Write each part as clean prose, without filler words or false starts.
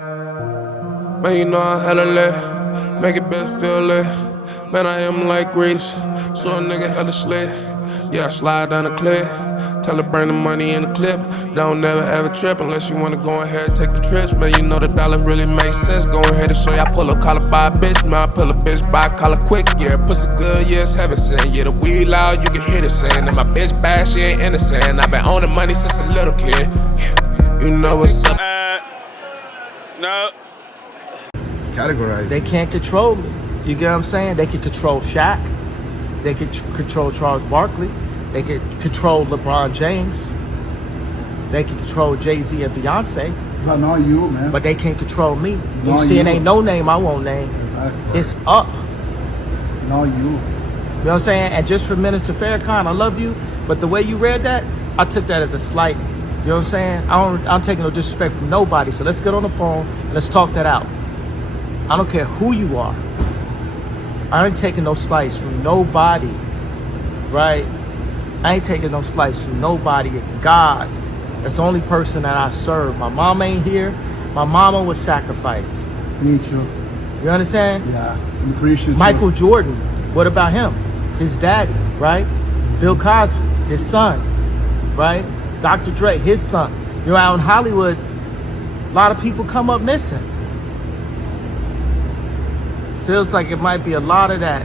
Man, you know I hella lit, make it best feel lit. Man, I am like Grease, so a nigga hella slick. Yeah, I slide down the clip, tell her bring the money in the clip. Don't never ever trip unless you wanna go ahead and take the trips. Man, you know the dollar really makes sense. Go ahead and show ya pull a collar by a bitch. Man, I pull a bitch by a collar quick. Yeah, pussy good, yeah, it's heaven sent. Yeah, the weed loud, you can hear the saying. And my bitch bad, she ain't innocent. I been owning money since a little kid. Yeah, you know what's up. No. Categorize. They can't control me. You get what I'm saying? They can control Shaq. They can control Charles Barkley. They can control LeBron James. They can control Jay-Z and Beyonce. But not you, man. But they can't control me. You Not see, it you. ain't no name I won't name. Exactly. It's up. Not you. You know what I'm saying? And just for Minister Farrakhan, I love you, but the way you read that, I took that as a slight. You know what I'm saying? I'm taking no disrespect from nobody. So let's get on the phone and let's talk that out. I don't care who you are. I ain't taking no slice from nobody, right? I ain't taking no slice from nobody. It's God. That's the only person that I serve. My mom ain't here. My mama was sacrificed. Me too. You understand? Yeah. I'm appreciate Michael Jordan, what about him? His daddy, right? Bill Cosby, his son, right? Dr. Dre, his son. You know, out in Hollywood, a lot of people come up missing. Feels like it might be a lot of that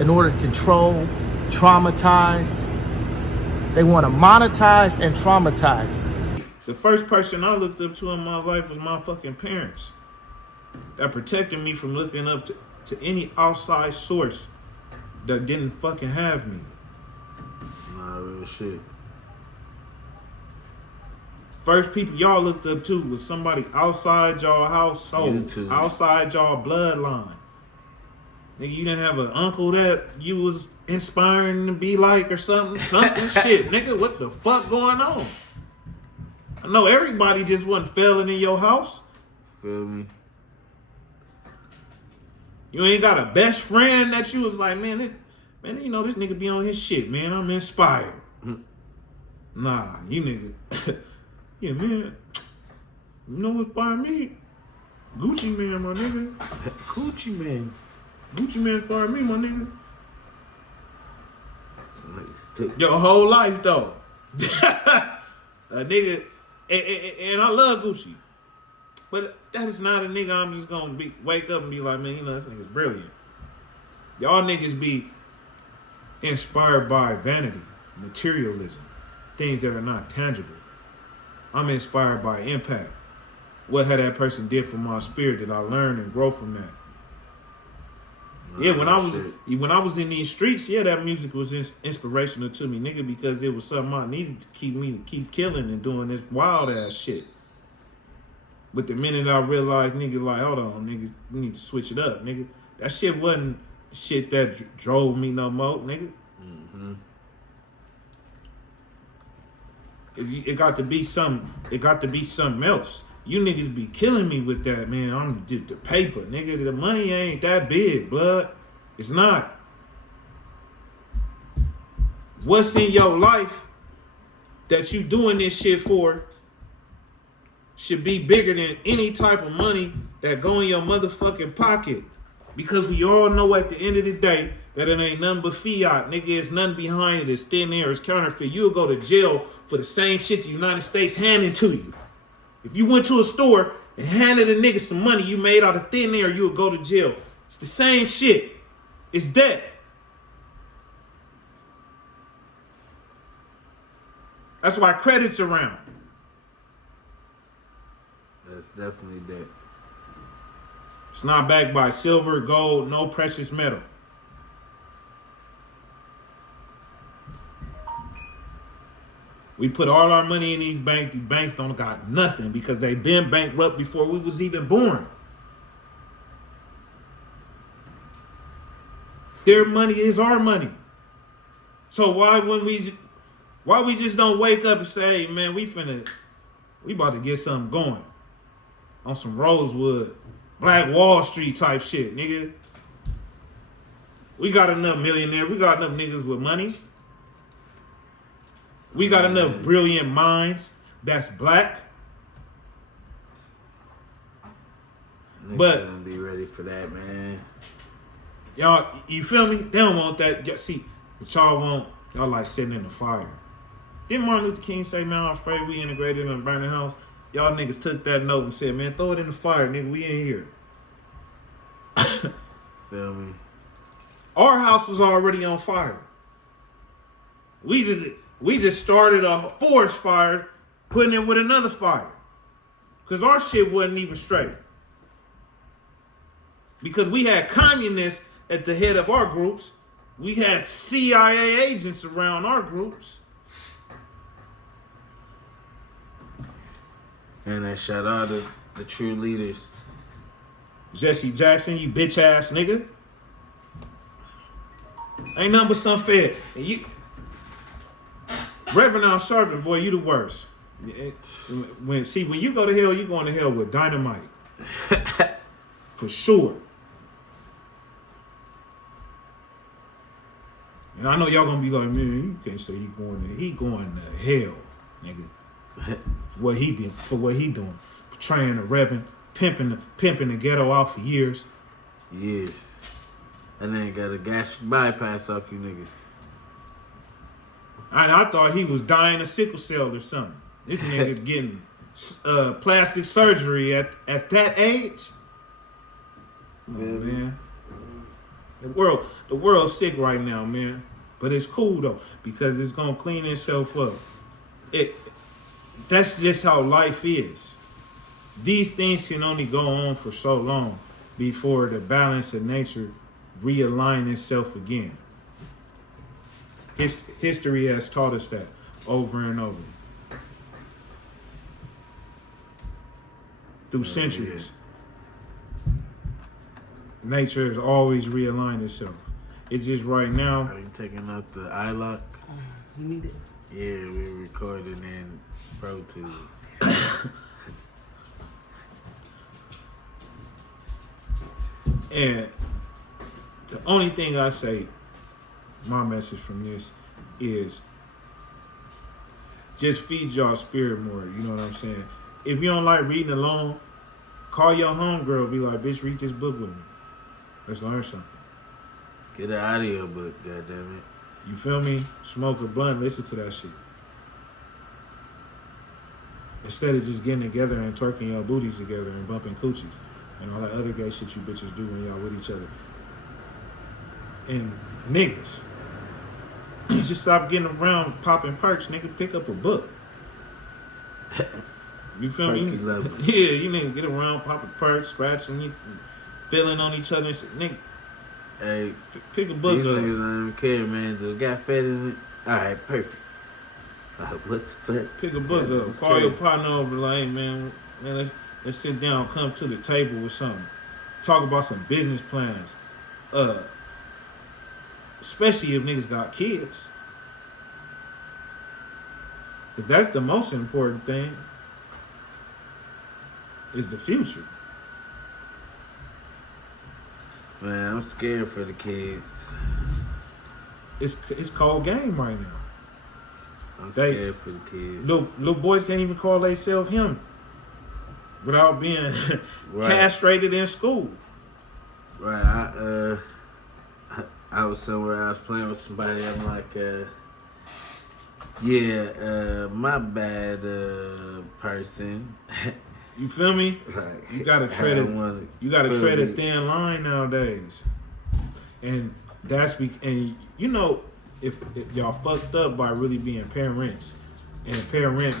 in order to control, traumatize. They want to monetize and traumatize. The first person I looked up to in my life was my fucking parents. That protected me from looking up to any outside source that didn't fucking have me. Nah, real shit. First people y'all looked up to was somebody outside y'all household, YouTube. outside y'all bloodline. Nigga, you didn't have an uncle that you was inspiring to be like or something shit. Nigga, what the fuck going on? I know everybody just wasn't failing in your house. Feel me? You ain't got a best friend that you was like, man, you know, this nigga be on his shit, man. I'm inspired. Nah, you nigga. Yeah, man. You know what inspired me? Gucci Man, my nigga. Coochie man. Gucci Man inspired me, my nigga. That's a nice stick. Your whole life, though. A nigga, and I love Gucci. But that is not a nigga I'm just gonna wake up and be like, man, you know, this nigga's brilliant. Y'all niggas be inspired by vanity, materialism, things that are not tangible. I'm inspired by impact. What had that person did for my spirit that I learned and grow from that. Yeah, when I was in these streets, yeah, that music was inspirational to me, nigga, because it was something I needed to keep killing and doing this wild ass shit. But the minute I realized, nigga, like, hold on, nigga, you need to switch it up, nigga. That shit wasn't the shit that drove me no more, nigga. Mm-hmm. It got to be something. It got to be something else. You niggas be killing me with that, man. I'm the paper, nigga. The money ain't that big, blood. It's not. What's in your life that you doing this shit for should be bigger than any type of money that go in your motherfucking pocket. Because we all know at the end of the day that it ain't nothing but fiat, nigga. It's nothing behind it. It's thin air. It's counterfeit. You'll go to jail for the same shit the United States handing to you. If you went to a store and handed a nigga some money you made out of thin air, you'll go to jail. It's the same shit. It's debt. That's why credit's around. That's definitely that. It's not backed by silver, gold, no precious metal. We put all our money in these banks. These banks don't got nothing because they been bankrupt before we was even born. Their money is our money. So why we just don't wake up and say, hey, man, we about to get something going on some Rosewood, Black Wall Street type shit, nigga. We got enough millionaires. We got enough niggas with money. We got enough brilliant minds that's black. Niggas But gonna be ready for that, man. y'all, you feel me? They don't want that. See, what y'all want, y'all like sitting in the fire. Didn't Martin Luther King say, man, I'm afraid we integrated in a burning house? Y'all niggas took that note and said, man, throw it in the fire, nigga, we in here. Feel me? Our house was already on fire. We just started a forest fire, putting it with another fire. Because our shit wasn't even straight. Because we had communists at the head of our groups. We had CIA agents around our groups. And then shout out to the true leaders. Jesse Jackson, you bitch ass nigga. Ain't nothing but some fed. And you, Reverend Al Sharpton, boy, you the worst. When you go to hell, you going to hell with dynamite. For sure. And I know y'all gonna be like, man, you can't say he going to hell, nigga. What he did for what he doing. Portraying the Reverend, pimping the ghetto out for years. Years. And then got a gastric bypass off you niggas. I thought he was dying of sickle cell or something. This nigga getting plastic surgery at that age. Oh, man. The world's sick right now, man. But it's cool though, because it's gonna clean itself up. That's just how life is. These things can only go on for so long before the balance of nature realign itself again. History has taught us that over and over. Through centuries. Nature has always realigned itself. It's just right now. Are you taking out the iLock? You need it? Yeah, we're recording in Pro Tools. And the only thing I say, my message from this is just feed y'all spirit more. You know what I'm saying? If you don't like reading alone, call your homegirl. Be like, bitch, read this book with me. Let's learn something. Get an audio book, goddammit. You feel me? Smoke a blunt, listen to that shit. Instead of just getting together and twerking your booties together and bumping coochies and all that other gay shit you bitches do when y'all with each other. And niggas, just stop getting around popping perks, nigga. Pick up a book. You feel me? Perky levels. Yeah, you niggas get around popping perks, scratching, you feeling on each other and shit. Nigga, Hey, pick a book these up. niggas don't even care, man. Do it got fat in it? Alright, perfect. What the fuck? Pick a book Yeah, up. it's Call your crazy. partner over, like, hey, man, let's sit down, come to the table with something. Talk about some business plans. Especially if niggas got kids. Because that's the most important thing. Is the future. Man, I'm scared for the kids. It's cold game right now. I'm They- scared for the kids. Little boys can't even call themselves him without being Right. castrated in school. Right, I was somewhere, I was playing with somebody, I'm like, my bad, person. You feel me? Like, You gotta tread I it. don't wanna You gotta feel tread a me. thin line nowadays, and and you know if y'all fucked up by really being parents, and parent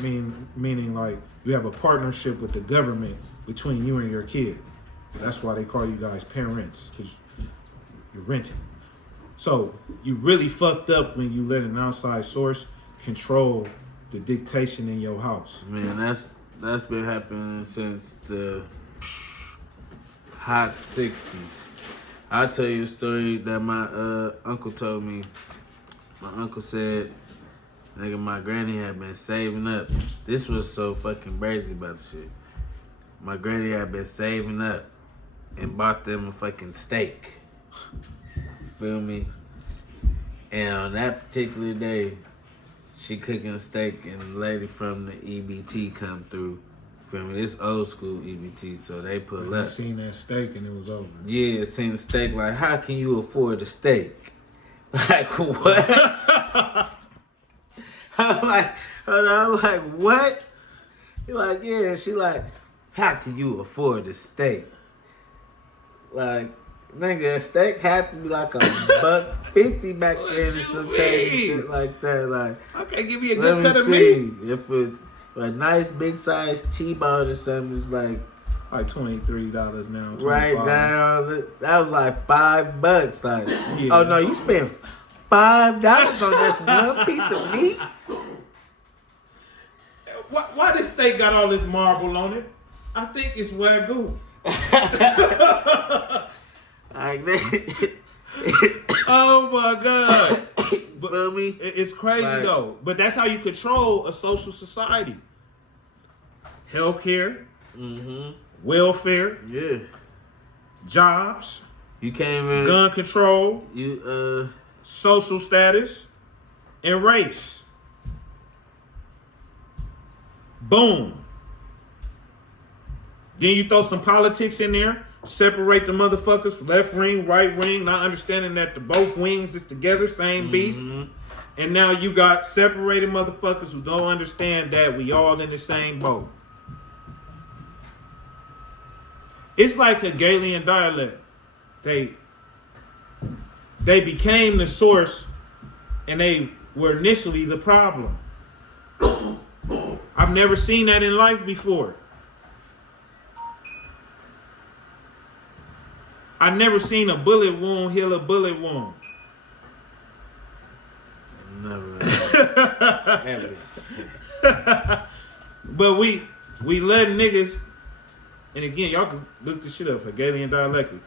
meaning like you have a partnership with the government between you and your kid. That's why they call you guys parents, because you're renting. So you really fucked up when you let an outside source control the dictation in your house. Man, that's been happening since the hot 60s. I'll tell you a story that my uncle told me. My uncle said, nigga, my granny had been saving up. This was so fucking crazy about the shit. My granny had been saving up and bought them a fucking steak. Feel me? And on that particular day, she cooking a steak and the lady from the EBT come through Feel me? This old school EBT, so they put I up. seen that steak and it was over. Yeah, seen the steak. Like, how can you afford the steak? Like, what? I'm like, hold on, I'm like, what? He like, yeah. She like, how can you afford the steak? Like, nigga, a steak had to be like $1.50 back What then you or some crazy mean? shit like that. Like, Okay, give me a let good me cut of see. meat. If a nice big size T-bone or something is like Like $23 now. $25. right down, that was like $5. Like, Yeah. oh no, you spent $5 on just one piece of meat? Why this steak got all this marble on it? I think it's Wagyu. Like that. Oh my God. But Feel me? it's crazy Like- though. But that's how you control a social society. Healthcare, Mm-hmm. welfare, Yeah. jobs, You came in. gun control, You social status, and race. Boom. Then you throw some politics in there, separate the motherfuckers, left wing, right wing, not understanding that the both wings is together, same beast. And now you got separated motherfuckers who don't understand that we all in the same boat. It's like a Hegelian dialect. They became the source and they were initially the problem. I've never seen that in life before. I've never seen a bullet wound heal a bullet wound. never. But we let niggas, and again, y'all can look this shit up, Hegelian dialectic.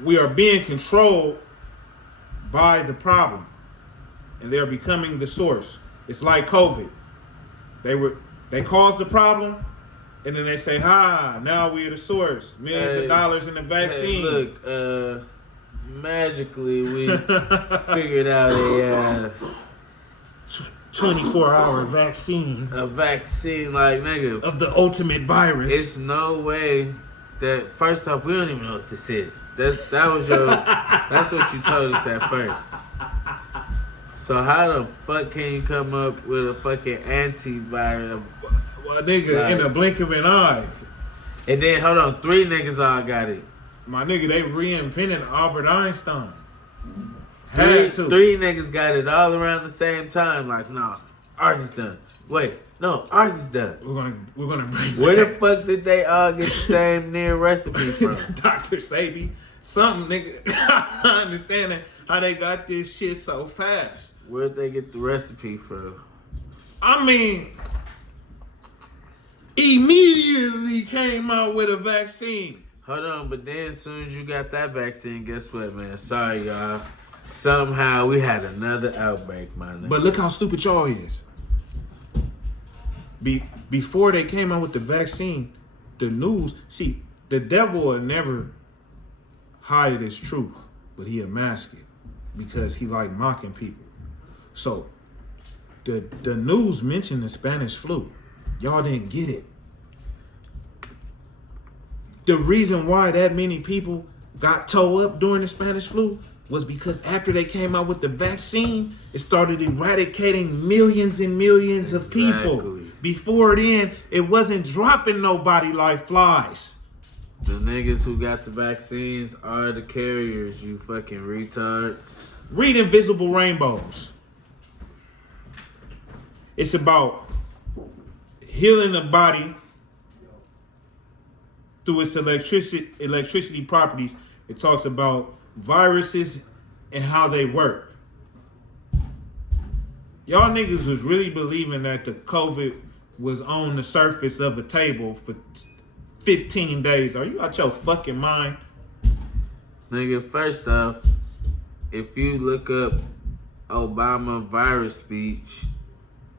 We are being controlled by the problem. And they're becoming the source. It's like COVID. They caused the problem, and then they say, "Ha! Now we're the source. Millions of dollars in the vaccine." Hey, look, magically we figured out a 24-hour vaccine vaccine. Like, nigga, of the ultimate virus. it's no way that. First off, we don't even know what this is. That's what you told us at first. So how the fuck can you come up with a fucking antivirus? Well, nigga, Like- in the blink of an eye. And then hold on, 3 niggas all got it. My nigga, they reinvented Albert Einstein. Three Had to. niggas got it all around the same time. Like, nah, ours is done. Wait, no, ours is done. We're gonna bring Where the back fuck did they all get the same near recipe from? Dr. Sabi. Something, nigga. I understand how they got this shit so fast. Where'd they get the recipe from? I mean, immediately came out with a vaccine. Hold on, but then as soon as you got that vaccine, guess what, man? Sorry, y'all. Somehow we had another outbreak, my nigga. But look how stupid y'all is. Before they came out with the vaccine, the news, see, the devil will never hide his truth, but he'll mask it because he like mocking people. So the news mentioned the Spanish flu. Y'all didn't get it. The reason why that many people got towed up during the Spanish flu was because after they came out with the vaccine, it started eradicating millions and millions of people. Exactly. Before then, it wasn't dropping nobody like flies. The niggas who got the vaccines are the carriers, you fucking retards. Read Invisible Rainbows. It's about healing the body through its electricity properties. It talks about viruses and how they work. Y'all niggas was really believing that the COVID was on the surface of a table for 15 days. Are you out your fucking mind? Nigga, first off, if you look up Obama virus speech,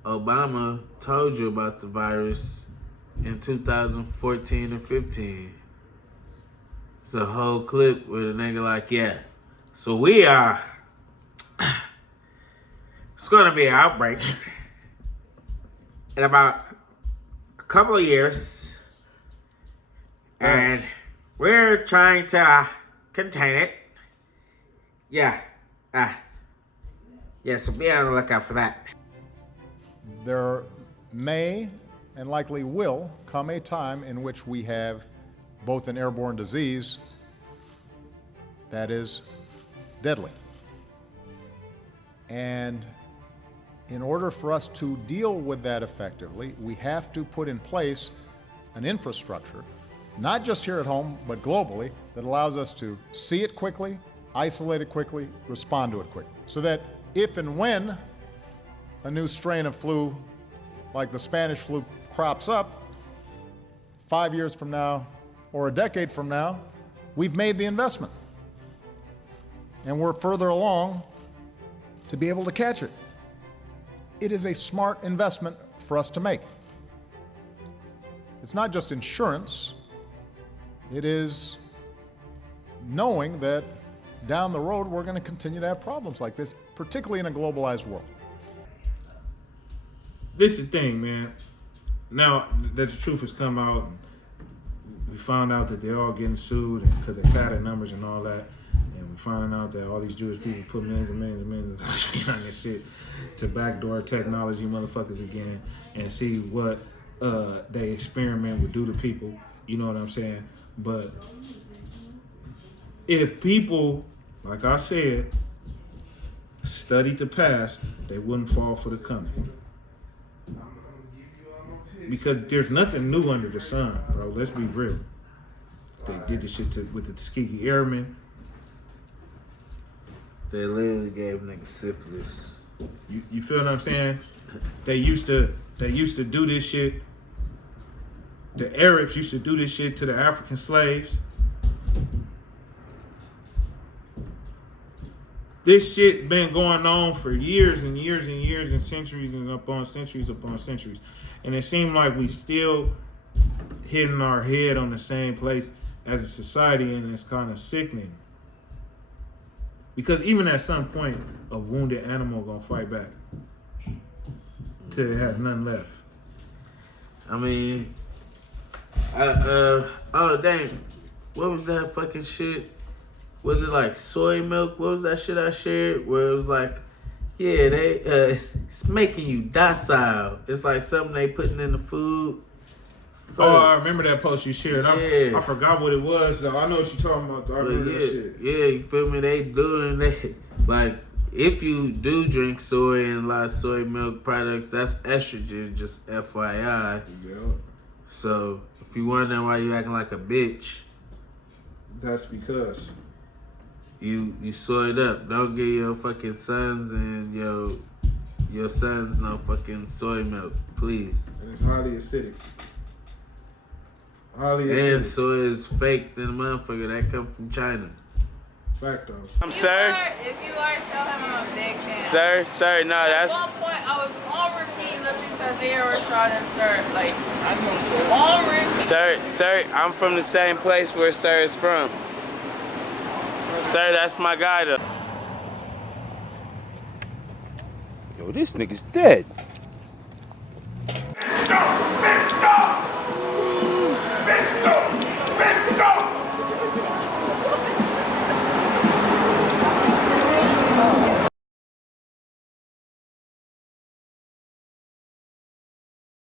Obama told you about the virus in 2014 and 15. It's a whole clip where the nigga like, yeah, so we are, it's gonna be an outbreak. in about a couple of years. And we're trying to contain it. Yeah. So be on the lookout for that. There may and likely will come a time in which we have both an airborne disease that is deadly. And in order for us to deal with that effectively, we have to put in place an infrastructure, not just here at home, but globally, that allows us to see it quickly, isolate it quickly, respond to it quickly. So that if and when a new strain of flu, like the Spanish flu, crops up 5 years from now or a decade from now, we've made the investment. And we're further along to be able to catch it. It is a smart investment for us to make. It's not just insurance, it is knowing that down the road we're going to continue to have problems like this, particularly in a globalized world. This is the thing, man. Now that the truth has come out, and we found out that they're all getting sued because they padded numbers and all that, and we finding out that all these Jewish people put millions and millions and millions of dollars behind this shit to backdoor technology motherfuckers again and see what they experiment would do to people. You know what I'm saying? But if people, like I said, studied the past, they wouldn't fall for the coming. Because there's nothing new under the sun, bro. Let's be real. They did the shit with the Tuskegee Airmen. They literally gave niggas syphilis. You feel what I'm saying? They used to do this shit. The Arabs used to do this shit to the African slaves. This shit been going on for years and years and years and centuries and upon centuries upon centuries. And it seemed like we still hitting our head on the same place as a society, and it's kind of sickening. Because even at some point, a wounded animal gonna fight back till it has nothing left. I mean, oh dang, what was that fucking shit? Was it like soy milk? What was that shit I shared? Where it was like, yeah, they it's making you docile. It's like something they putting in the food. Oh, I remember that post you shared. Yeah. I forgot what it was though. I know what you're talking about though. I remember that shit. Yeah, you feel me? They doing that. Like, if you do drink soy and a lot of soy milk products, that's estrogen, just FYI. Yeah. So, if you wondering why you acting like a bitch, That's because you soyed up. Don't give your fucking sons and your sons no fucking soy milk, please. and it's highly acidic. Highly And acidic. soy is fake than a motherfucker. That come from China. Fact though. Sir, If you are, tell him I'm a big sir, fan. no, At that's one point, I was on repeat listening to Isaiah Rashad and Sir. Like, on repeat. sir, I'm from the same place where sir is from. Sir, that's my guy though. Yo, this nigga's dead.